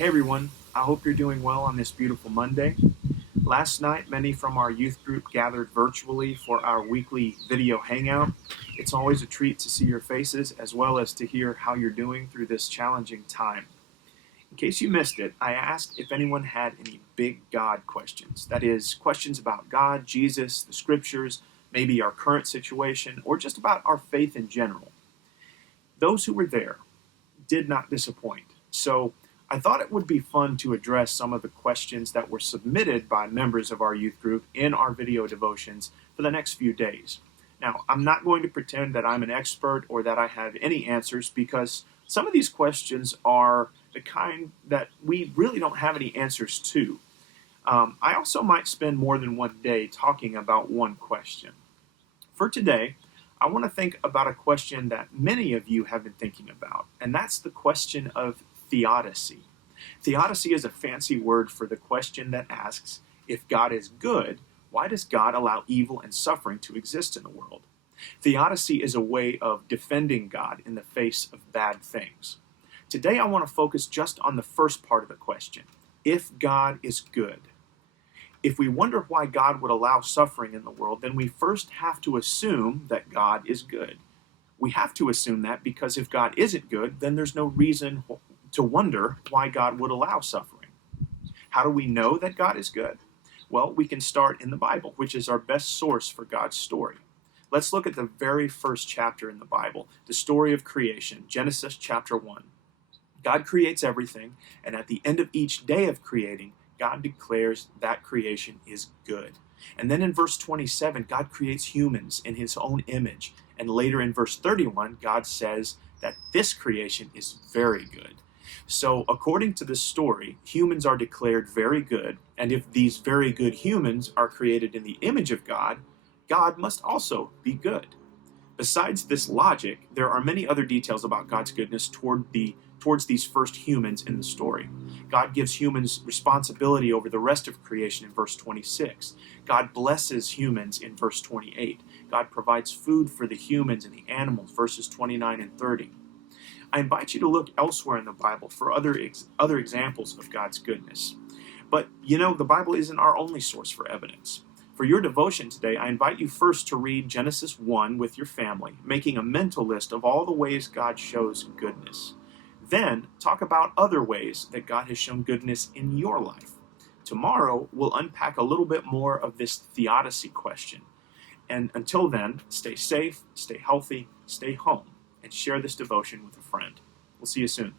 Hey everyone, I hope you're doing well on this beautiful Monday. Last night, many from our youth group gathered virtually for our weekly video hangout. It's always a treat to see your faces as well as to hear how you're doing through this challenging time. In case you missed it, I asked if anyone had any big God questions. That is, questions about God, Jesus, the scriptures, maybe our current situation, or just about our faith in general. Those who were there did not disappoint. So I thought it would be fun to address some of the questions that were submitted by members of our youth group in our video devotions for the next few days. Now, I'm not going to pretend that I'm an expert or that I have any answers because some of these questions are the kind that we really don't have any answers to. I also might spend more than one day talking about one question. For today, I want to think about a question that many of you have been thinking about, and that's the question of theodicy. Theodicy is a fancy word for the question that asks, if God is good, why does God allow evil and suffering to exist in the world? Theodicy is a way of defending God in the face of bad things. Today I want to focus just on the first part of the question, if God is good. If we wonder why God would allow suffering in the world, then we first have to assume that God is good. We have to assume that because if God isn't good, then there's no reason to wonder why God would allow suffering. How do we know that God is good? Well, we can start in the Bible, which is our best source for God's story. Let's look at the very first chapter in the Bible, the story of creation, Genesis chapter 1. God creates everything, and at the end of each day of creating, God declares that creation is good. And then in verse 27, God creates humans in his own image. And later in verse 31, God says that this creation is very good. So according to this story, humans are declared very good. And if these very good humans are created in the image of God, God must also be good. Besides this logic, there are many other details about God's goodness towards these first humans in the story. God gives humans responsibility over the rest of creation in verse 26. God blesses humans in verse 28. God provides food for the humans and the animals, verses 29 and 30. I invite you to look elsewhere in the Bible for other examples of God's goodness. But, the Bible isn't our only source for evidence. For your devotion today, I invite you first to read Genesis 1 with your family, making a mental list of all the ways God shows goodness. Then, talk about other ways that God has shown goodness in your life. Tomorrow, we'll unpack a little bit more of this theodicy question. And until then, stay safe, stay healthy, stay home, and share this devotion with a friend. We'll see you soon.